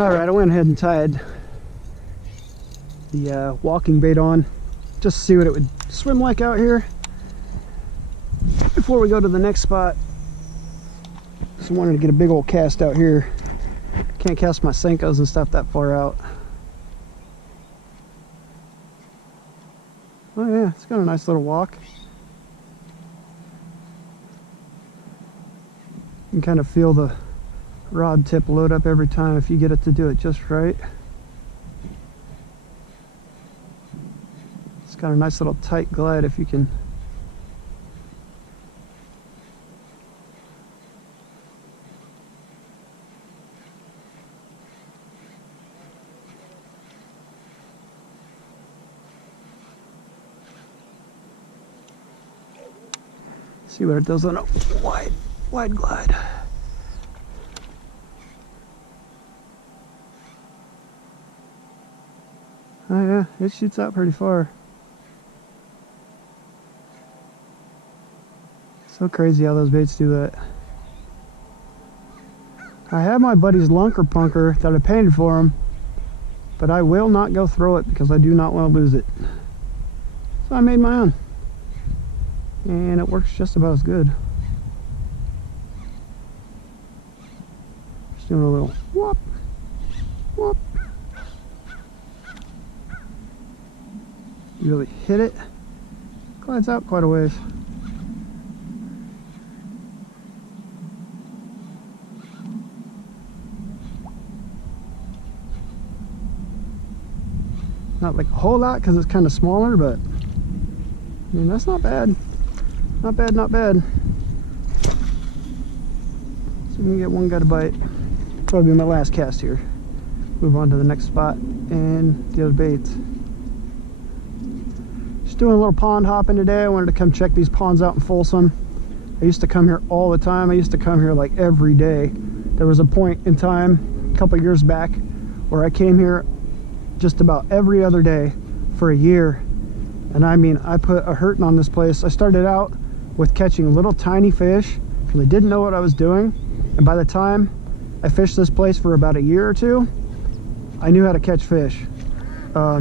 Alright, I went ahead and tied the walking bait on just to see what it would swim like out here before we go to the next spot. Just wanted to get a big old cast out here. Can't cast my Senkos and stuff that far out. Oh yeah, it's got a nice little walk. You can kind of feel the rod tip load up every time if you get it to do it just right. It's got a nice little tight glide if you can. See what it does on a wide glide. Oh yeah, it shoots out pretty far. So crazy how those baits do that. I have my buddy's lunker punker that I painted for him, but I will not go throw it because I do not want to lose it. So I made my own. And it works just about as good. Just doing a little whoop, whoop. You really hit it, glides out quite a ways. Not like a whole lot because it's kind of smaller, but I mean, that's not bad. Not bad, not bad. So we can get one guy to bite. Probably be my last cast here. Move on to the next spot and the other baits. Just doing a little pond hopping today. I wanted to come check these ponds out in Folsom. I used to come here all the time. I used to come here like every day. There was a point in time a couple years back where I came here just about every other day for a year. And I mean, I put a hurting on this place. I started out with catching little tiny fish because I didn't know what I was doing. And by the time I fished this place for about a year or two, I knew how to catch fish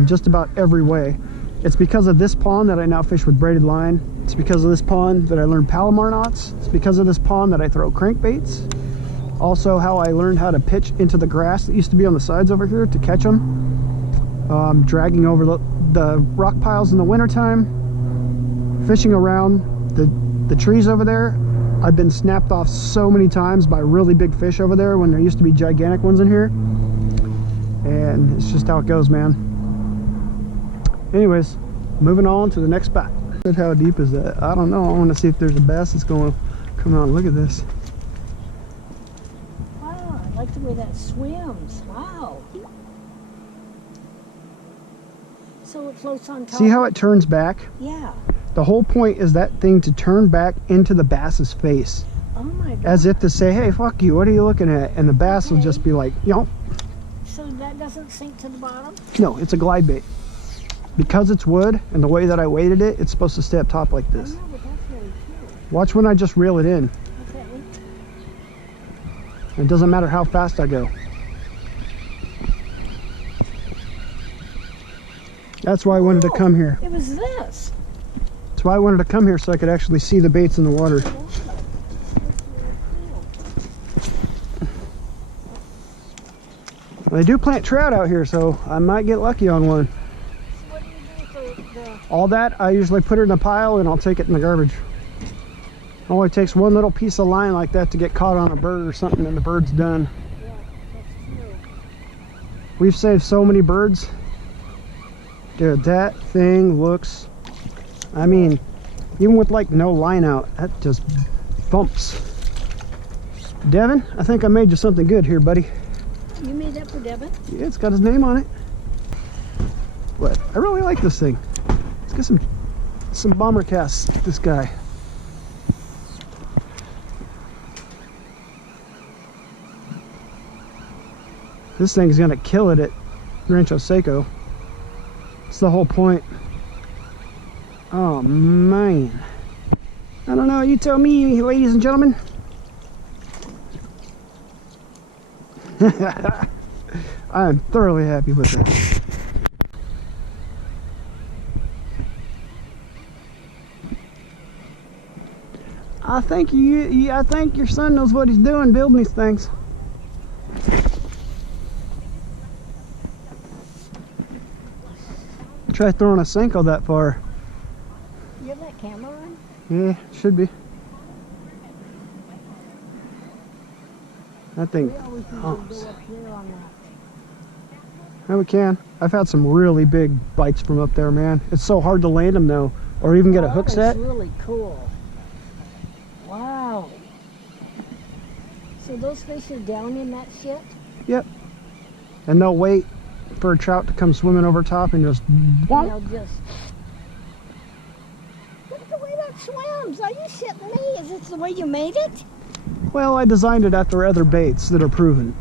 just about every way. It's because of this pond that I now fish with braided line. It's because of this pond that I learned Palomar knots. It's because of this pond that I throw crankbaits. Also how I learned how to pitch into the grass that used to be on the sides over here to catch them. Dragging over the rock piles in the wintertime, fishing around the trees over there. I've been snapped off so many times by really big fish over there when there used to be gigantic ones in here. And it's just how it goes, man. Anyways, moving on to the next spot. How deep is that? I don't know. I want to see if there's a bass that's going to come out. Look at this. Wow, I like the way that swims. Wow. So it floats on top. See how it turns back? Yeah. The whole point is that thing to turn back into the bass's face. Oh my God. As if to say, hey, fuck you, what are you looking at? And the bass will just be like, yo. So that doesn't sink to the bottom? No, it's a glide bait. Because it's wood and the way that I weighted it, it's supposed to stay up top like this. Oh, no, but that's really cool. Watch when I just reel it in. Okay. It doesn't matter how fast I go. That's why I wanted to come here. It was this. That's why I wanted to come here, so I could actually see the baits in the water. That's really cool. They do plant trout out here, so I might get lucky on one. So what do you do for the... All that, I usually put it in a pile and I'll take it in the garbage. It only takes one little piece of line like that to get caught on a bird or something and the bird's done. Yeah, that's true. We've saved so many birds. Dude, that thing looks, I mean, even with like no line out, that just bumps. Devin, I think I made you something good here, buddy. You made that for Devin? Yeah, it's got his name on it. But I really like this thing. Let's get some bomber casts, this guy. This thing's gonna kill it at Rancho Seco. It's the whole point. Oh man. I don't know, you tell me, ladies and gentlemen. I am thoroughly happy with it. I think I think your son knows what he's doing building these things. Try throwing a Senko that far. You have that camera on? Yeah, should be. That thing. We always need to go up there on that. Yeah, we can. I've had some really big bites from up there, man. It's so hard to land them though, or even get a hook set. That's really cool. Wow. So those fish are down in that shit? Yep. And they'll wait for a trout to come swimming over top and just whomp. They'll just... Look at the way that swims. Are you shitting me? Is this the way you made it? Well, I designed it after other baits that are proven.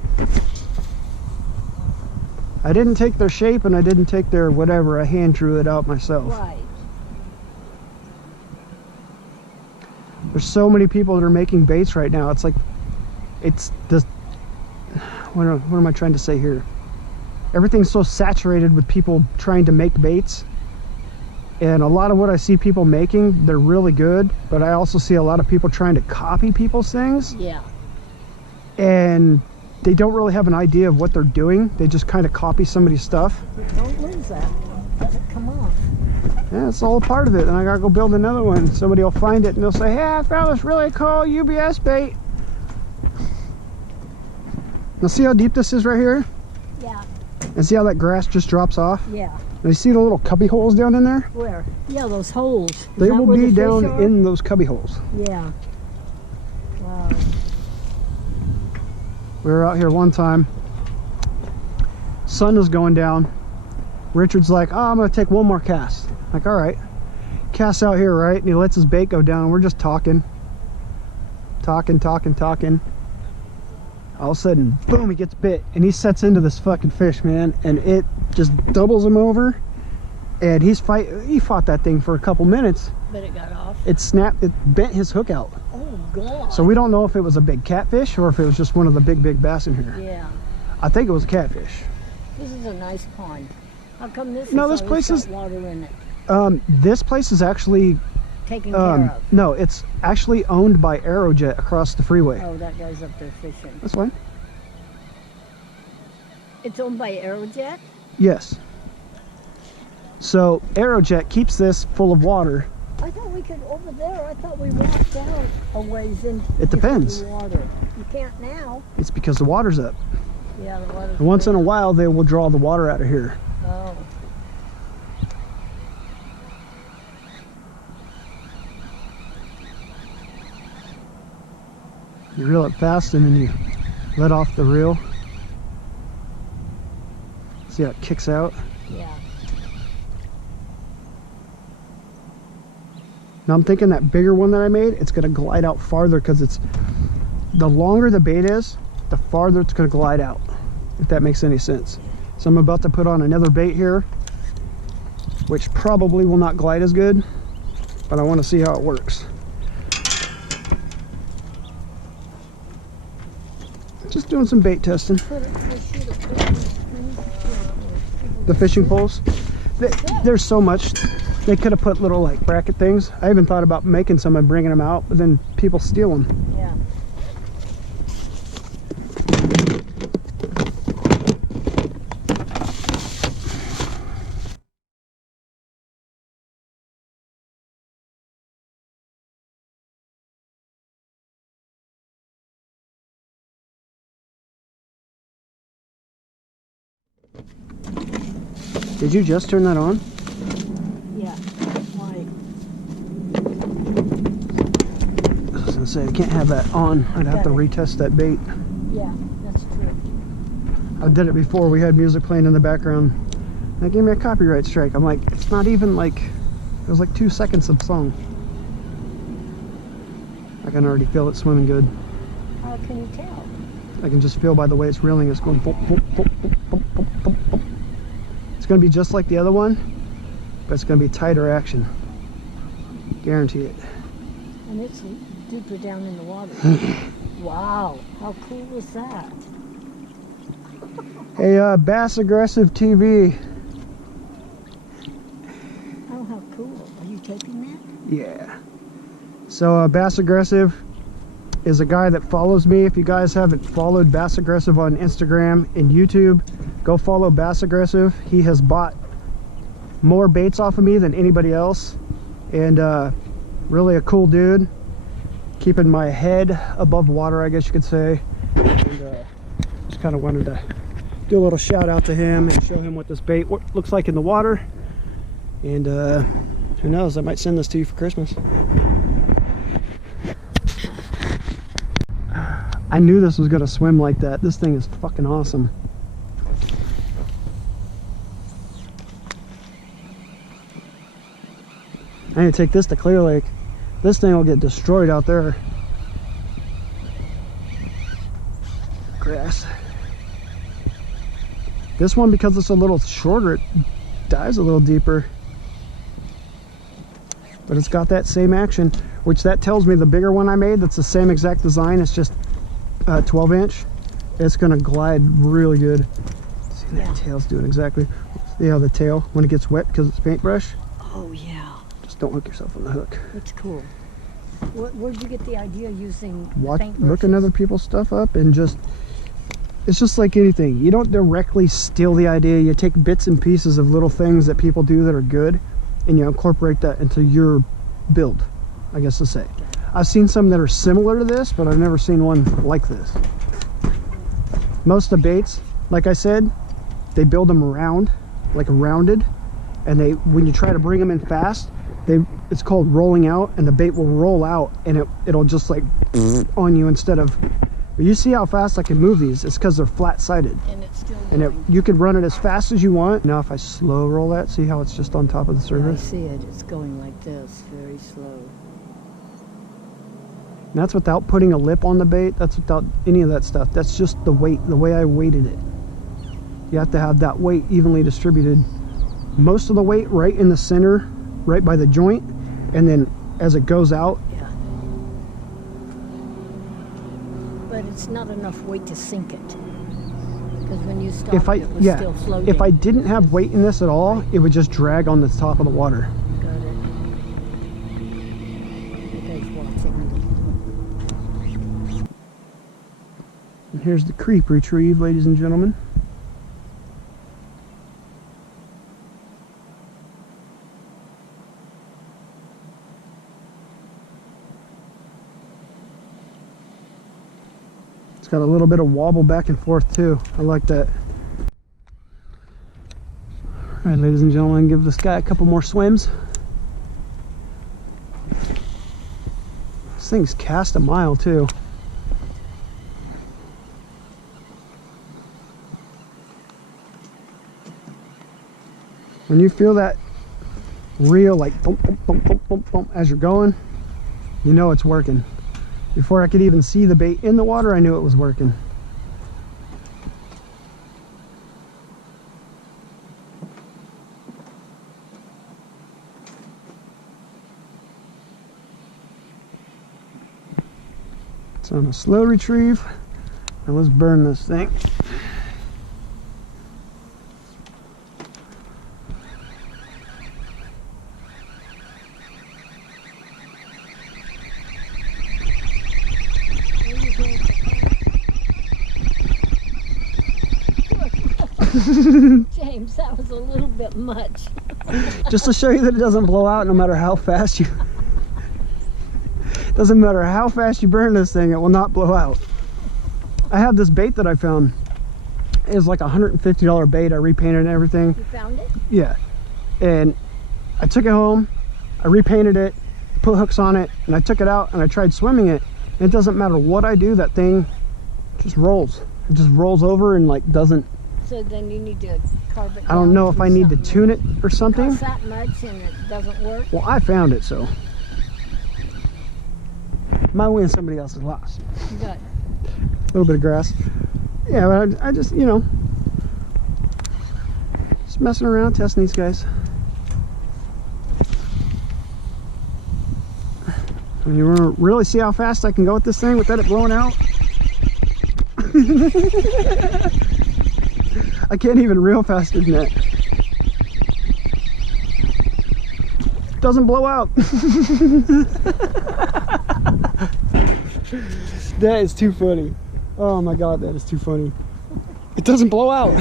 I didn't take their shape and I didn't take their whatever. I hand drew it out myself. Right. There's so many people that are making baits right now. It's like, it's this, what am I trying to say here? Everything's so saturated with people trying to make baits. And a lot of what I see people making, they're really good. But I also see a lot of people trying to copy people's things. Yeah. And they don't really have an idea of what they're doing. They just kind of copy somebody's stuff. But don't lose that. Let it come off. Yeah, it's all a part of it. And I gotta go build another one. Somebody will find it and they'll say, hey, I found this really cool UBS bait. Now see how deep this is right here? Yeah. And see how that grass just drops off? Yeah. And you see the little cubby holes down in there? Where? Yeah, those holes. Is They that will where the be fish down are? in those cubby holes. Yeah. Wow. We were out here one time. Sun was going down. Richard's like, oh, I'm gonna take one more cast. Like, all right. Casts out here, right? And he lets his bait go down and we're just talking. Talking. All of a sudden, boom, he gets bit. And he sets into this fucking fish, man. And it just doubles him over. And he fought that thing for a couple minutes. But it got off. It snapped, it bent his hook out. Oh, God. So we don't know if it was a big catfish or if it was just one of the big bass in here. Yeah. I think it was a catfish. This is a nice pond. How come this No, is this place is- got water in it? This place is actually, Taken care of. no, it's actually owned by Aerojet across the freeway. Oh, that guy's up there fishing. That's fine. It's owned by Aerojet? Yes. So Aerojet keeps this full of water. I thought we could, over there, I thought we walked down a ways in. It depends. The water. You can't now. It's because the water's up. Yeah, the water's And once in a up. while, they will draw the water out of here. Oh. You reel it fast and then you let off the reel. See how it kicks out? Yeah. Now I'm thinking that bigger one that I made, it's gonna glide out farther because it's, the longer the bait is, the farther it's gonna glide out, if that makes any sense. So I'm about to put on another bait here, which probably will not glide as good, but I want to see how it works. Just doing some bait testing. The fishing poles, there's so much. They could have put little like bracket things. I even thought about making some and bringing them out, but then people steal them. Yeah. Did you just turn that on? Yeah. Why? I was gonna say, I can't have that on. I'd have to Got it. retest that bait. Yeah, that's true. I did it before. We had music playing in the background. That gave me a copyright strike. I'm like, it's not even like, it was like 2 seconds of song. I can already feel it swimming good. How can you tell? I can just feel by the way it's reeling. It's going boop, boop, boop, boop, boop, boop, boop, boop. It's going to be just like the other one, but it's going to be tighter action. Guarantee it. And it's deeper down in the water. Wow, how cool was that? Hey, Bass Aggressive TV. Oh, how cool. Are you taping that? Yeah. So Bass Aggressive is a guy that follows me. If you guys haven't followed Bass Aggressive on Instagram and YouTube, go follow Bass Aggressive. He has bought more baits off of me than anybody else, and really a cool dude, keeping my head above water, I guess you could say. And just kind of wanted to do a little shout out to him and show him what this bait looks like in the water. And who knows, I might send this to you for Christmas. I knew this was going to swim like that. This thing is fucking awesome. I need to take this to Clear Lake. This thing will get destroyed out there. Grass. This one, because it's a little shorter, it dives a little deeper. But it's got that same action, which that tells me the bigger one I made, that's the same exact design, it's just 12 inch. It's gonna glide really good. See, that tail's doing exactly. See how the tail, when it gets wet because it's paintbrush? Oh, yeah. Just don't hook yourself on the hook. It's cool. Where'd you get the idea using Looking other people's stuff up, and it's just like anything. You don't directly steal the idea. You take bits and pieces of little things that people do that are good, and you incorporate that into your build, I guess to say. I've seen some that are similar to this, but I've never seen one like this. Most of the baits, like I said, they build them round, like rounded, and when you try to bring them in fast, it's called rolling out, and the bait will roll out, and it'll just like on you instead of. You see how fast I can move these? It's because they're flat-sided. And it's still going. You could run it as fast as you want. Now if I slow roll that, see how it's just on top of the surface? I see it. It's going like this, very slow. And that's without putting a lip on the bait. That's without any of that stuff. That's just the weight, the way I weighted it. You have to have that weight evenly distributed. Most of the weight right in the center, right by the joint, and then as it goes out. Yeah. But it's not enough weight to sink it. Because when you stop, it was still floating. If I didn't have weight in this at all, it would just drag on the top of the water. Got it. You guys watching. And here's the creep retrieve, ladies and gentlemen. It's got a little bit of wobble back and forth too. I like that. All right, ladies and gentlemen, give this guy a couple more swims. This thing's cast a mile too. When you feel that reel like bump, bump, bump, bump, bump, bump as you're going, you know it's working. Before I could even see the bait in the water, I knew it was working. It's on a slow retrieve. Now let's burn this thing. James, that was a little bit much. Just to show you that it doesn't blow out no matter how fast you... Doesn't matter how fast you burn this thing, it will not blow out. I have this bait that I found. It's like a $150 bait. I repainted and everything. You found it? Yeah. And I took it home, I repainted it, put hooks on it, and I took it out and I tried swimming it. And it doesn't matter what I do, that thing just rolls. It just rolls over and like doesn't... So then you need to carve it down. I don't know if I need to tune it or something. It costs that much and it doesn't work? Well, I found it, so my win, somebody else's loss. You got A little bit of grass. Yeah, but I just, you know, just messing around, testing these guys. I mean, you want to really see how fast I can go with this thing without it blowing out? I can't even reel faster than that. Doesn't blow out. That is too funny. Oh my god, that is too funny. It doesn't blow out.